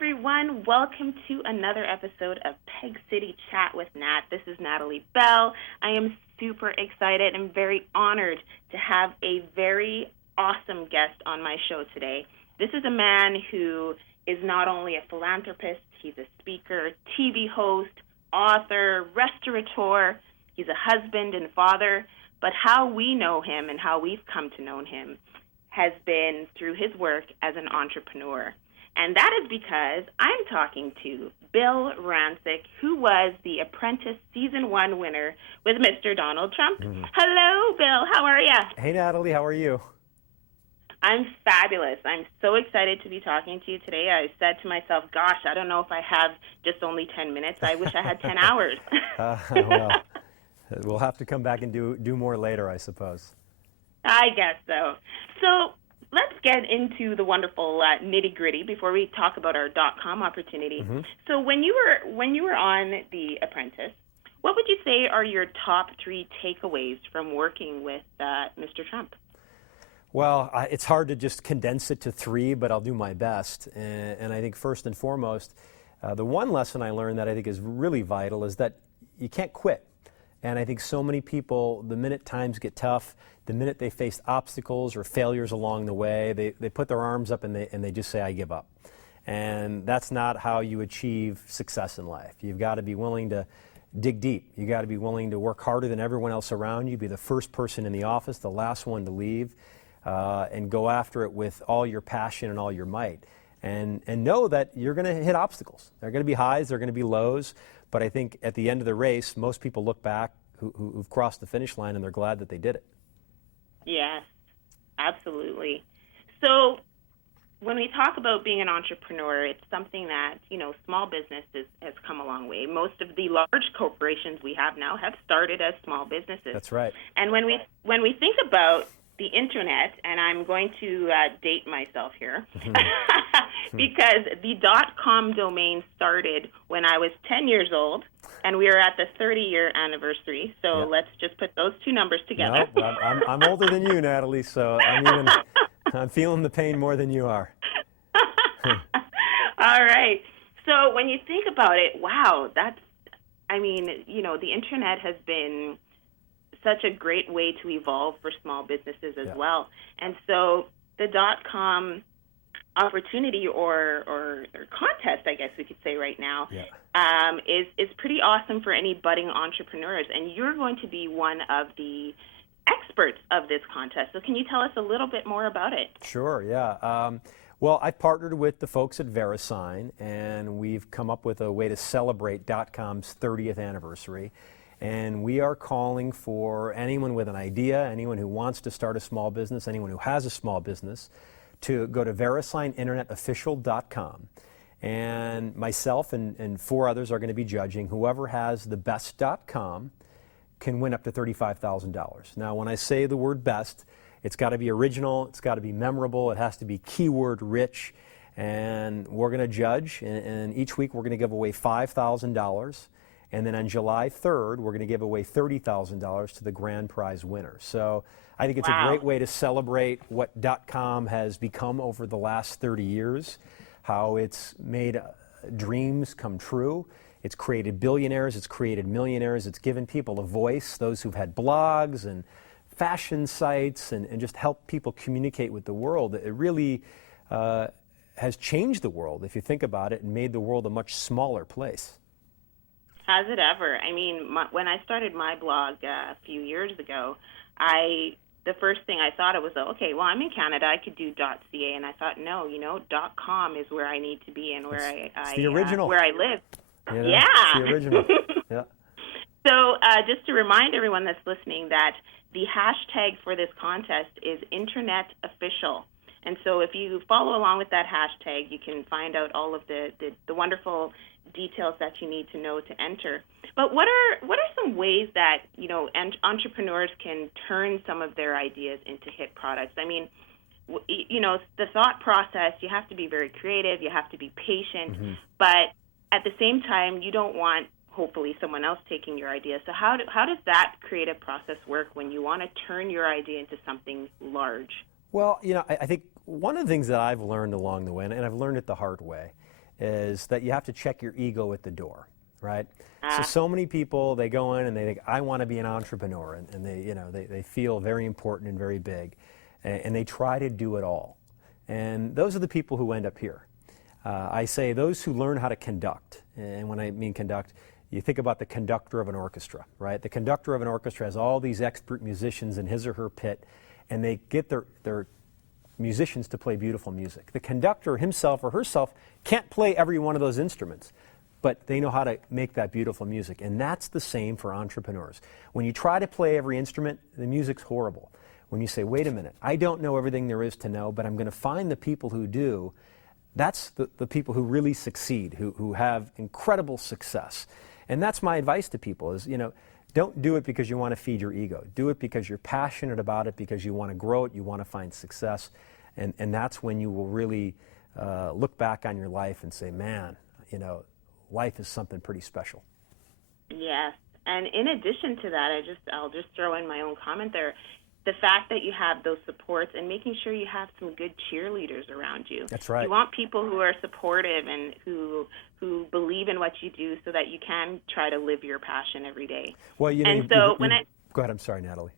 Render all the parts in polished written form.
everyone. Welcome to another episode of Peg City Chat with Nat. This is Natalie Bell. I am super excited and very honored to have a very awesome guest on my show today. This is a man who is not only a philanthropist, he's a speaker, TV host, author, restaurateur. He's a husband and father. But how we know him and how we've come to know him has been through his work as an entrepreneur. And that is because I'm talking to Bill Rancic, who was the Apprentice Season 1 winner with Mr. Donald Trump. Mm-hmm. Hello, Bill. How are you? Hey, Natalie. How are you? I'm fabulous. I'm so excited to be talking to you today. I said to myself, gosh, I don't know if I have just only 10 minutes. I wish I had 10 hours. Well, we'll have to come back and do more later, I suppose. I guess so. So let's get into the wonderful nitty-gritty before we talk about our .com opportunity. Mm-hmm. So when you were on The Apprentice, what would you say are your top 3 takeaways from working with Mr. Trump? Well, it's hard to just condense it to 3, but I'll do my best. And I think first and foremost, the one lesson I learned that I think is really vital is that you can't quit. And I think so many people, the minute times get tough, the minute they face obstacles or failures along the way, they put their arms up and they just say, I give up. And that's not how you achieve success in life. You've got to be willing to dig deep. You've got to be willing to work harder than everyone else around you, be the first person in the office, the last one to leave, and go after it with all your passion and all your might. And know that you're going to hit obstacles. There are going to be highs, there are going to be lows, but I think at the end of the race, most people look back who've crossed the finish line and they're glad that they did it. Yes, absolutely. So when we talk about being an entrepreneur, it's something that, small businesses has come a long way. Most of the large corporations we have now have started as small businesses. That's right. And when we think about the internet, and I'm going to date myself here, because the .com domain started when I was 10 years old, and we are at the 30-year anniversary, so let's just put those 2 numbers together. No, I'm older than you, Natalie, so I'm feeling the pain more than you are. All right. So when you think about it, wow, the internet has been such a great way to evolve for small businesses as well. And so the .com opportunity or contest, I guess we could say right now, is pretty awesome for any budding entrepreneurs. And you're going to be one of the experts of this contest. So can you tell us a little bit more about it? Sure, yeah. Well, I've partnered with the folks at Verisign, and we've come up with a way to celebrate .com's 30th anniversary. And we are calling for anyone with an idea, anyone who wants to start a small business, anyone who has a small business, to go to VeriSignInternetOfficial.com. And myself and 4 others are going to be judging. Whoever has the best .com can win up to $35,000. Now, when I say the word best, it's got to be original, it's got to be memorable, it has to be keyword rich, and we're going to judge, and each week we're going to give away $5,000. And then on July 3rd, we're going to give away $30,000 to the grand prize winner. So I think it's a great way to celebrate what .com has become over the last 30 years, how it's made dreams come true. It's created billionaires, it's created millionaires, it's given people a voice, those who've had blogs and fashion sites and just helped people communicate with the world. It really has changed the world, if you think about it, and made the world a much smaller place. Has it ever? I mean, when I started my blog a few years ago, the first thing I thought it was, okay, well, I'm in Canada, I could do .ca, and I thought, no, .com is where I need to be and where it's the original. Where I live. Yeah. It's the original. Yeah. So just to remind everyone that's listening that the hashtag for this contest is Internet Official. And so if you follow along with that hashtag, you can find out all of the wonderful details that you need to know to enter. But what are some ways that entrepreneurs can turn some of their ideas into hit products? I mean, the thought process, you have to be very creative, you have to be patient, but at the same time, you don't want hopefully someone else taking your idea. So how does that creative process work when you want to turn your idea into something large? Well, I think one of the things that I've learned along the way, and I've learned it the hard way, is that you have to check your ego at the door, right? So many people, they go in and they think, I want to be an entrepreneur, and they feel very important and very big, and they try to do it all. And those are the people who end up here. I say those who learn how to conduct, and when I mean conduct, you think about the conductor of an orchestra, right? The conductor of an orchestra has all these expert musicians in his or her pit, and they get their musicians to play beautiful music. The conductor himself or herself can't play every one of those instruments, but they know how to make that beautiful music. And that's the same for entrepreneurs. When you try to play every instrument, the music's horrible. When you say, wait a minute, I don't know everything there is to know, but I'm going to find the people who do, that's the people who really succeed, who have incredible success. And that's my advice to people is, don't do it because you want to feed your ego. Do it because you're passionate about it, because you want to grow it, you want to find success. And that's when you will really look back on your life and say, man, life is something pretty special. Yes. And in addition to that, I'll just throw in my own comment there. The fact that you have those supports and making sure you have some good cheerleaders around you. That's right. You want people who are supportive and who believe in what you do so that you can try to live your passion every day. Well, go ahead. I'm sorry, Natalie.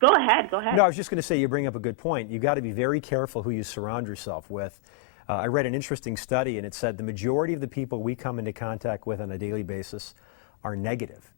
Go ahead. No, I was just going to say, you bring up a good point. You got to be very careful who you surround yourself with. I read an interesting study, and it said the majority of the people we come into contact with on a daily basis are negative.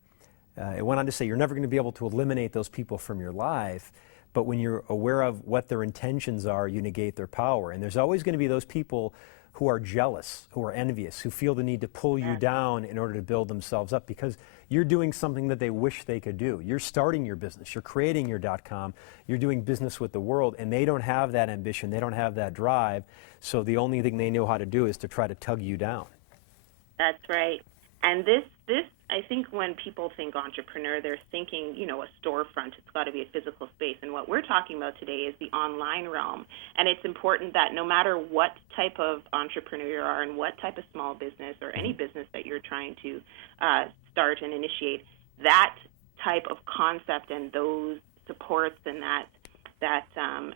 It went on to say you're never going to be able to eliminate those people from your life, but when you're aware of what their intentions are, you negate their power. And there's always going to be those people who are jealous, who are envious, who feel the need to pull you down in order to build themselves up because you're doing something that they wish they could do. You're starting your business. You're creating your .com. You're doing business with the world, and they don't have that ambition. They don't have that drive, so the only thing they know how to do is to try to tug you down. That's right. And this I think when people think entrepreneur, they're thinking, a storefront. It's got to be a physical space. And what we're talking about today is the online realm. And it's important that no matter what type of entrepreneur you are and what type of small business or any business that you're trying to start and initiate, that type of concept and those supports and that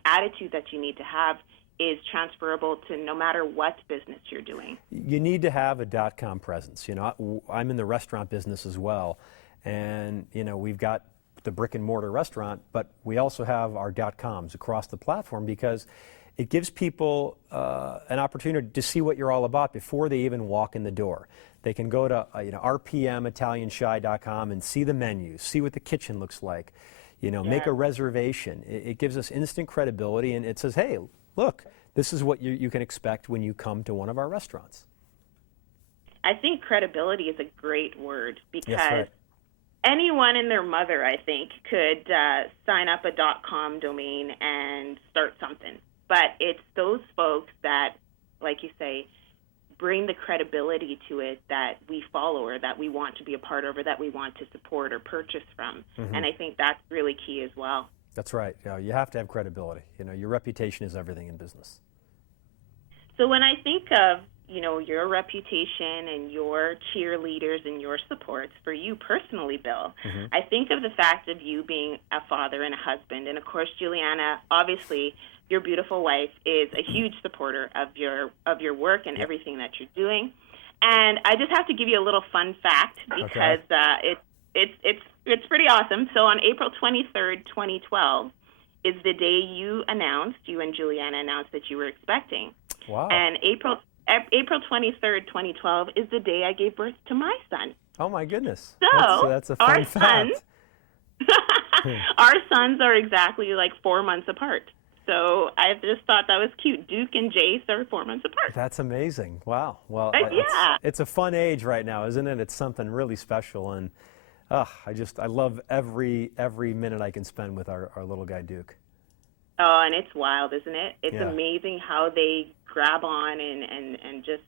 attitude that you need to have is transferable to no matter what business you're doing. You need to have a .com presence. I'm in the restaurant business as well, and we've got the brick and mortar restaurant, but we also have our .coms across the platform because it gives people an opportunity to see what you're all about before they even walk in the door. They can go to rpmitalianshy.com and see the menu, see what the kitchen looks like, make a reservation. It gives us instant credibility, and it says, hey, look, this is what you can expect when you come to one of our restaurants. I think credibility is a great word because right. anyone and their mother, I think, could sign up a .com domain and start something. But it's those folks that, like you say, bring the credibility to it that we follow or that we want to be a part of or that we want to support or purchase from. Mm-hmm. And I think that's really key as well. That's right. You have to have credibility. Your reputation is everything in business. So when I think of, your reputation and your cheerleaders and your supports for you personally, Bill, mm-hmm. I think of the fact of you being a father and a husband. And, of course, Juliana, obviously, your beautiful wife is a huge supporter of your work and everything that you're doing. And I just have to give you a little fun fact because it's pretty awesome. So on April 23rd, 2012 is the day you and Juliana announced that you were expecting. Wow. And April 23rd, 2012 is the day I gave birth to my son. Oh, my goodness. So that's a fun fact. Our sons are exactly like 4 months apart. So I just thought that was cute. Duke and Jace are 4 months apart. That's amazing. Wow. Well, it's a fun age right now, isn't it? It's something really special. And I love every minute I can spend with our little guy, Duke. Oh, and it's wild, isn't it? It's amazing how they grab on and just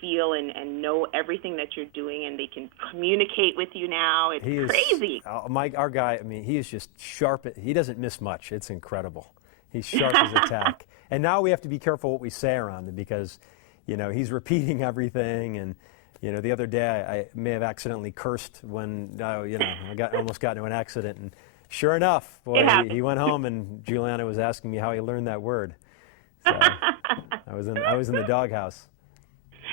feel and know everything that you're doing, and they can communicate with you now. It's crazy. Our guy, he is just sharp. He doesn't miss much. It's incredible. He's sharp as a tack. And now we have to be careful what we say around him because, he's repeating everything. And, the other day I may have accidentally cursed when, I almost got into an accident. And sure enough, boy, he went home and Juliana was asking me how he learned that word. So I was in the doghouse.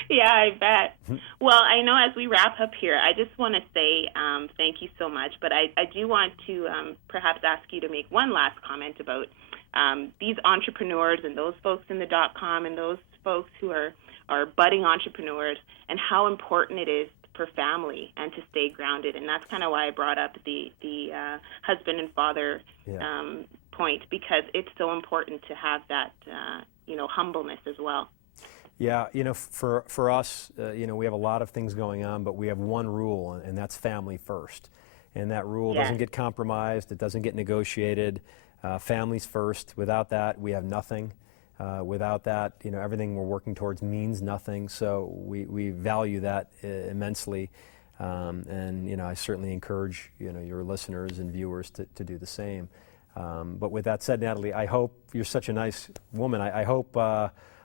Yeah, I bet. Well, I know as we wrap up here, I just want to say thank you so much, but I do want to perhaps ask you to make one last comment about these entrepreneurs and those folks in the .com and those folks who are budding entrepreneurs and how important it is for family and to stay grounded. And that's kind of why I brought up the husband and father point, because it's so important to have that, humbleness as well. Yeah, for us, we have a lot of things going on, but we have one rule, and that's family first. And that rule doesn't get compromised. It doesn't get negotiated. Families first. Without that, we have nothing. Without that, everything we're working towards means nothing. So we value that immensely. And I certainly encourage, your listeners and viewers to do the same. But with that said, Natalie, I hope you're such a nice woman. I hope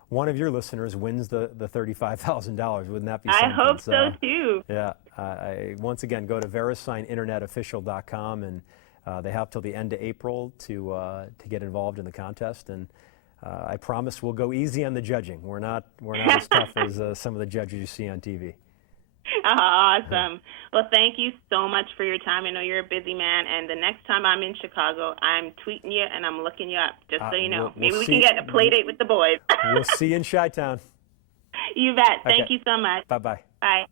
one of your listeners wins the $35,000. Wouldn't that be something? I hope so too. Yeah. Once again, go to VeriSignInternetOfficial.com, and they have till the end of April to get involved in the contest. And I promise we'll go easy on the judging. We're not as tough as some of the judges you see on TV. Awesome. Well, thank you so much for your time. I know you're a busy man, and the next time I'm in Chicago, I'm tweeting you and I'm looking you up, just so you know. Maybe we can get a play date with the boys. We'll see you in Chi-Town. You bet. Thank you so much. Bye-bye. Bye.